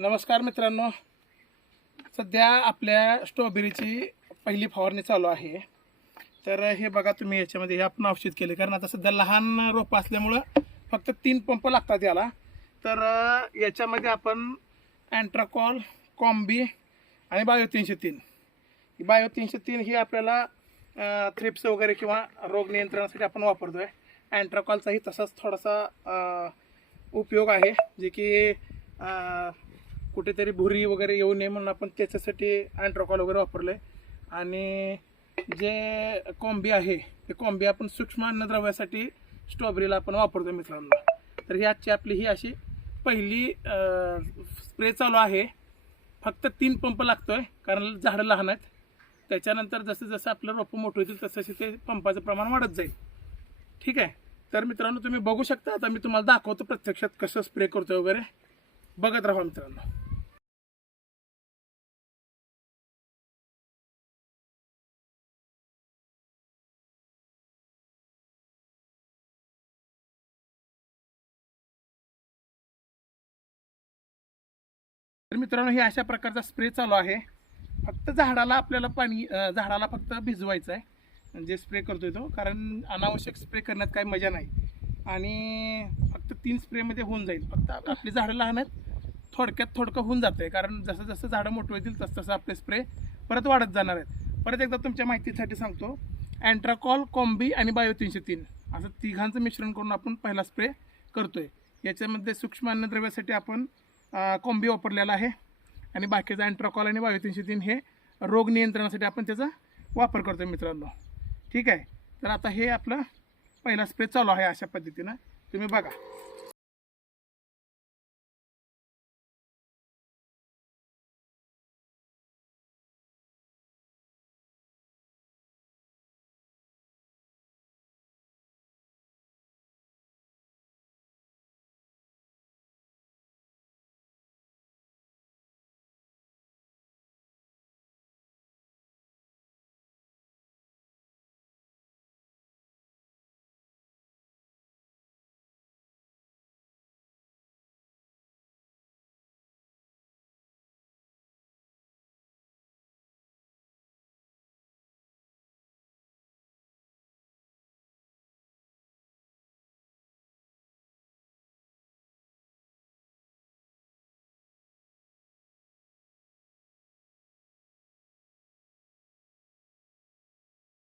नमस्कार मित्रांनो. सध्या आपल्या स्ट्रॉबेरीची पहिली फवारणी चालू आहे. तर हे बघा तुम्ही याच्यामध्ये हे आपण औषध केले. कारण आता सध्या लहान रोपं असल्यामुळं फक्त तीन पंप लागतात याला. तर याच्यामध्ये आपण अँट्राकॉल कॉम्बी आणि बायो तीनशे तीन. बायो तीनशे तीन ही आपल्याला थ्रिप्स वगैरे किंवा रोग नियंत्रणासाठी आपण वापरतो आहे अँट्राकॉलचाही तसाच थोडासा उपयोग आहे. जे की कुठेतरी भुरी वगैरे येऊ नये म्हणून आपण त्याच्यासाठी अँट्राकॉल वगैरे वापरलं आहे आणि जे कॉम्बी आहे ते कॉम्बी आपण सूक्ष्म अन्नद्रव्यासाठी स्ट्रॉबेरीला आपण वापरतो मित्रांनो. तर ही आजची आपली ही अशी पहिली स्प्रे चालू आहे. फक्त तीन पंप लागतोय कारण झाडं लहान आहेत. त्याच्यानंतर जसं जसं आपलं रोपं मोठं होतील तसं तसं ते पंपाचं प्रमाण वाढत जाईल. ठीक आहे? तर मित्रांनो तुम्ही बघू शकता. आता मी तुम्हाला दाखवतो प्रत्यक्षात कसं स्प्रे करतो वगैरे. बघत राहा मित्रांनो. तर मित्रांनो हे अशा प्रकारचा स्प्रे चालू आहे. फक्त झाडाला आपल्याला पाणी झाडाला फक्त भिजवायचं आहे. म्हणजे स्प्रे करतोय तो कारण अनावश्यक स्प्रे करण्यात काही मजा नाही. आणि फक्त तीन स्प्रेमध्ये होऊन जाईल. फक्त आपली झाडं लहान आहेत थोडक्यात थोडकं होऊन जातं आहे कारण जसं जसं झाडं मोठं होतील तसं तसं आपले स्प्रे परत वाढत जाणार आहेत. परत एकदा तुमच्या माहितीसाठी सांगतो. अँट्राकॉल कॉम्बी आणि बायो तीनशे तीन. असं तिघांचं मिश्रण करून आपण पहिला स्प्रे करतो आहे याच्यामध्ये सूक्ष्म अन्नद्रव्यासाठी आपण कॉम्बी वापरलेला आहे. आणि बाकीचं अँट्राकॉल आणि बायो तीनशे तीन हे रोग नियंत्रणासाठी आपण त्याचा वापर करतो आहे मित्रांनो. ठीक आहे? तर आता हे आपलं पहिला स्प्रे चालू आहे अशा पद्धतीनं. तुम्ही बघा.